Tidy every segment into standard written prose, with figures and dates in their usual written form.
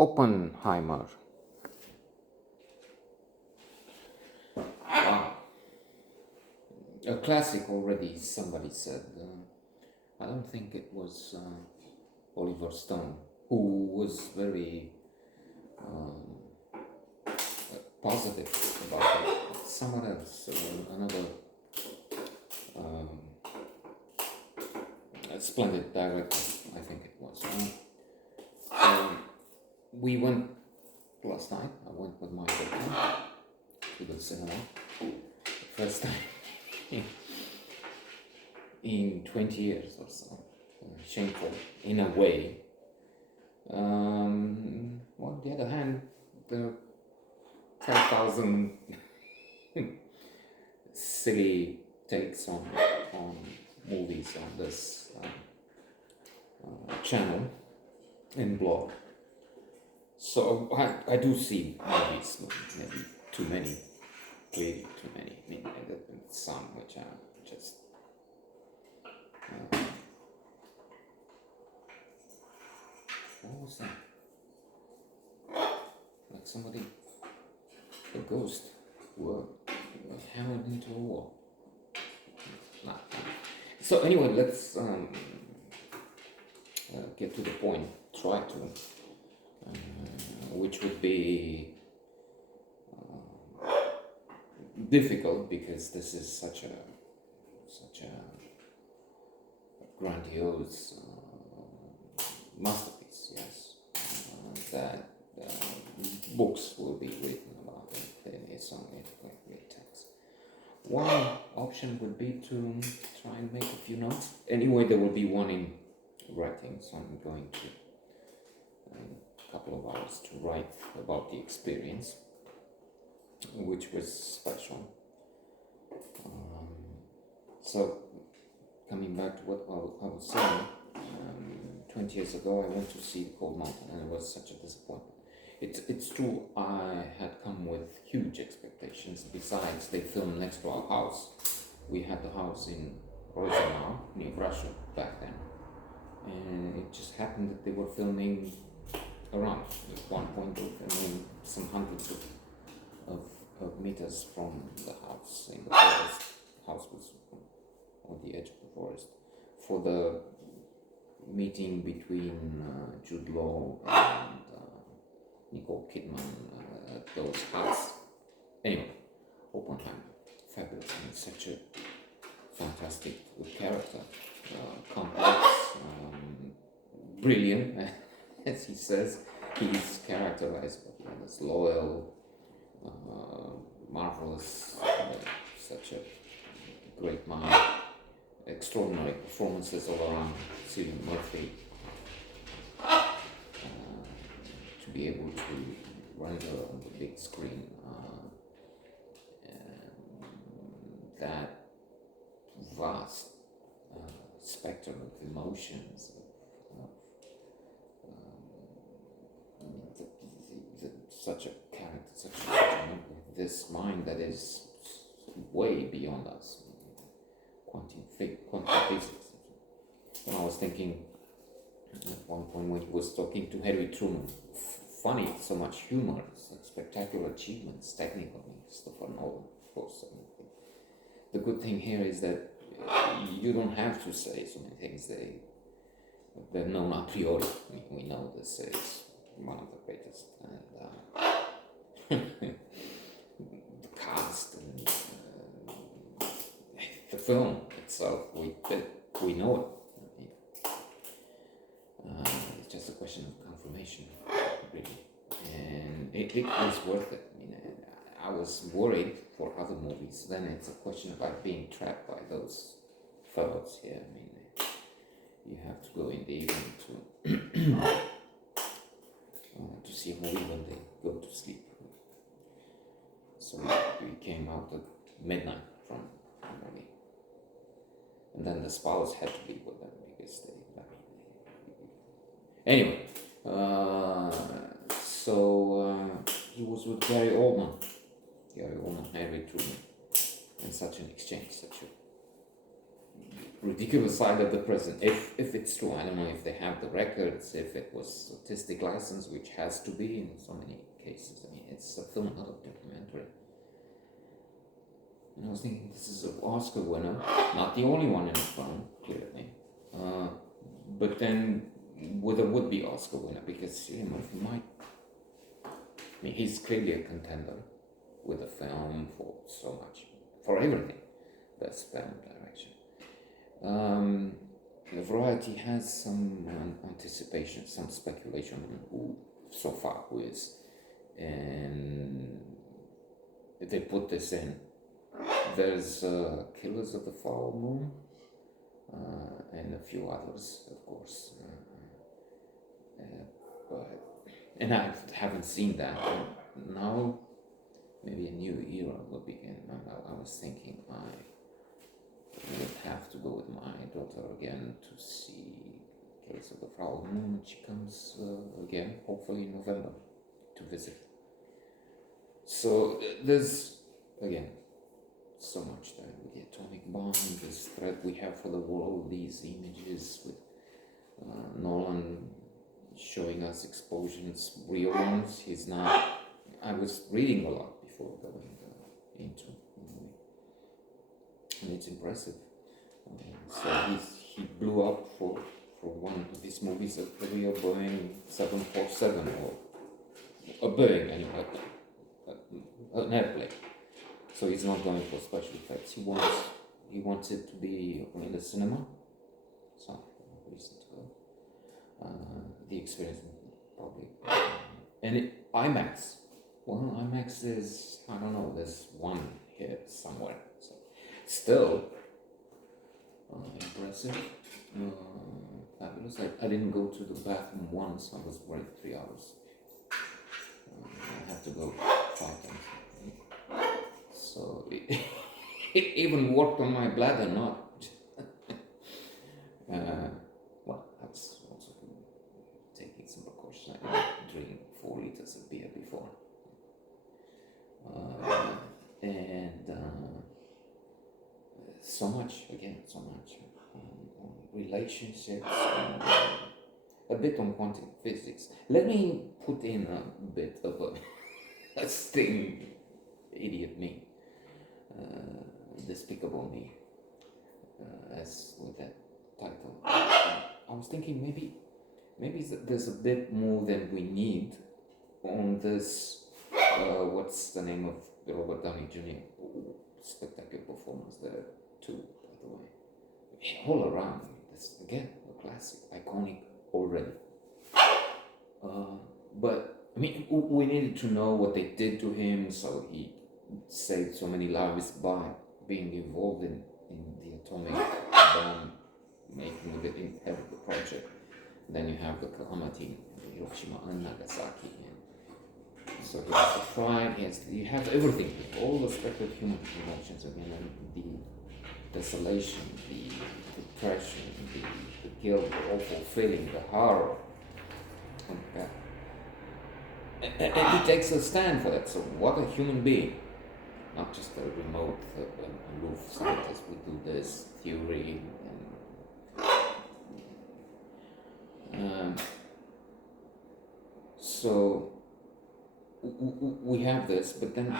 Oppenheimer. Wow. A classic already, somebody said. I don't think it was Oliver Stone, who was very positive about it. Someone else, another a splendid director, I think it was. We went last night. I went with my girlfriend to the cinema. First time in 20 years or so. Shameful in a way. On the other hand, the 10,000 silly takes on movies on this channel and blog. So I do see movies, maybe too many, clearly too many. I mean, there have been some which are just what was that? Like somebody, a ghost, were hammered into a wall. Nah. So anyway, let's get to the point. Try to, which would be difficult because this is such a grandiose masterpiece. Yes, that books will be written about it. It's only a great text. One option would be to try and make a few notes. Anyway, there will be one in writing, so I'm going to a couple of hours to write about the experience, which was special. So, coming back to what I was saying, 20 years ago I went to see Cold Mountain and it was such a disappointment. It's true, I had come with huge expectations. Besides, they filmed next to our house. We had the house in Rosenau, near Russia, back then. And it just happened that they were filming around. At one point they were filming some hundreds of meters from the house in the forest. The house was on the edge of the forest. For the meeting between Jude Law and Nicole Kidman at those huts. Anyway, Oppenheimer, fabulous. I mean, such a fantastic character, complex, brilliant, as he says. He's characterized as loyal, marvelous, such a great mind, extraordinary performances all around. Cillian Murphy, to be able to render on the big screen that vast spectrum of emotions, such a character, such a this mind that is way beyond us, quantum physics. And I was thinking at one point when he was talking to Harry Truman, funny, so much humor, spectacular achievements, technical, Christopher Nolan, of course. I mean, the good thing here is that you don't have to say so many things. They're known a priori. We know this is one of the greatest. And the cast and the film itself, we know it. It's just a question of confirmation, really. And it was worth it. I mean, I was worried for other movies. Then it's a question about being trapped by those fellows here. I mean, you have to go in the evening to see a movie when they go to sleep. So we came out at midnight from the movie. And then the spouse had to be with them because anyway, so he was with Gary Oldman, Harry Truman, and such an exchange, such a ridiculous side of the present. If it's true, I don't know if they have the records, if it was artistic license, which has to be in so many cases. I mean, it's a film, not a documentary. And I was thinking, this is an Oscar winner, not the only one in the film, clearly, but then with a would-be Oscar winner, because he might. I mean, he's clearly a contender with the film for so much, for everything. Best film direction. Variety has some anticipation, some speculation on who so far who is, and they put this in. There's Killers of the Flower Moon, and a few others, of course. And I haven't seen that. Now, maybe a new era will begin. I was thinking I would have to go with my daughter again to see Killers of the Flower Moon. She comes again, hopefully in November, to visit. So there's, again, so much there with the atomic bomb, this threat we have for the world, these images with Nolan showing us explosions, real ones. He's not. I was reading a lot before going into the movie, and it's impressive. So he blew up for one of his movies, a real Boeing 747 or a Boeing anyway, an airplane. So he's not going for special effects. He wants it to be in the cinema. So no reason to go. The experience probably. And IMAX. Well, IMAX is, I don't know, there's one here somewhere. So still impressive. Fabulous. I didn't go to the bathroom once. I was worried 3 hours. I have to go 5 times. So it even worked on my bladder, not. Well, that's also taking some precautions. I drank 4 liters of beer before. And so much on relationships, and a bit on quantum physics. Let me put in a bit of a sting, idiot me, despicable me, as with that title. I was thinking maybe there's a bit more than we need on this. What's the name of Robert Downey Jr.? Spectacular performance there too, by the way. All around, this again a classic, iconic already. But I mean, we needed to know what they did to him, so he saved so many lives by being involved in the atomic bomb making of it head of the project. Then you have the calamity in Hiroshima and Nagasaki. So he has the pride, you have everything, all the spectral human emotions again, and the desolation, the depression, the guilt, the awful feeling, the horror. And he takes a stand for that. So what a human being, not just a remote, aloof scientist would do this theory and so we have this, but then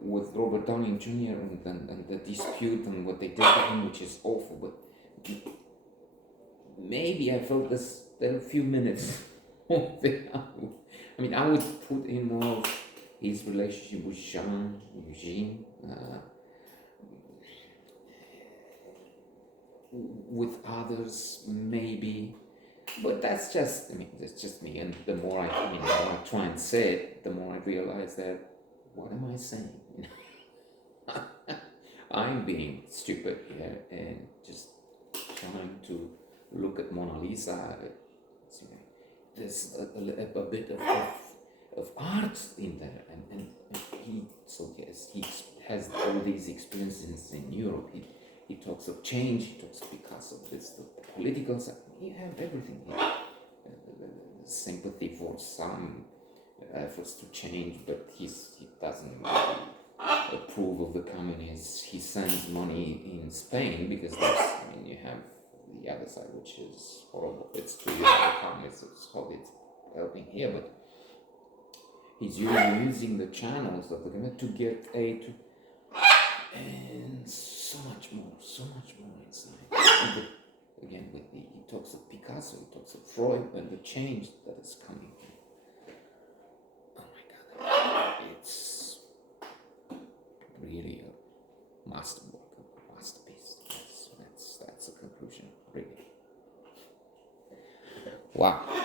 with Robert Downey Jr. and the dispute and what they did to him, which is awful, but maybe I felt this there are a few minutes. I mean, I would put in more of his relationship with Eugene, with others maybe, but that's just me. And the more I try and say it, the more I realize that what am I saying? I'm being stupid here and just trying to look at Mona Lisa. There's a bit of art in there, and he has all these experiences in Europe. He talks of change, he talks because of this, the political side. You have everything here. Sympathy for some efforts to change, but he doesn't really approve of the communists. He sends money in Spain because you have the other side, which is horrible. It's true you have the communists, it's how it's helping here, but he's using the channels of the government to get aid to, and so much more inside. Again, he talks of Picasso, he talks of Freud, and the change that is coming. Oh my God, it's really a masterwork, a masterpiece. That's the conclusion, really. Wow.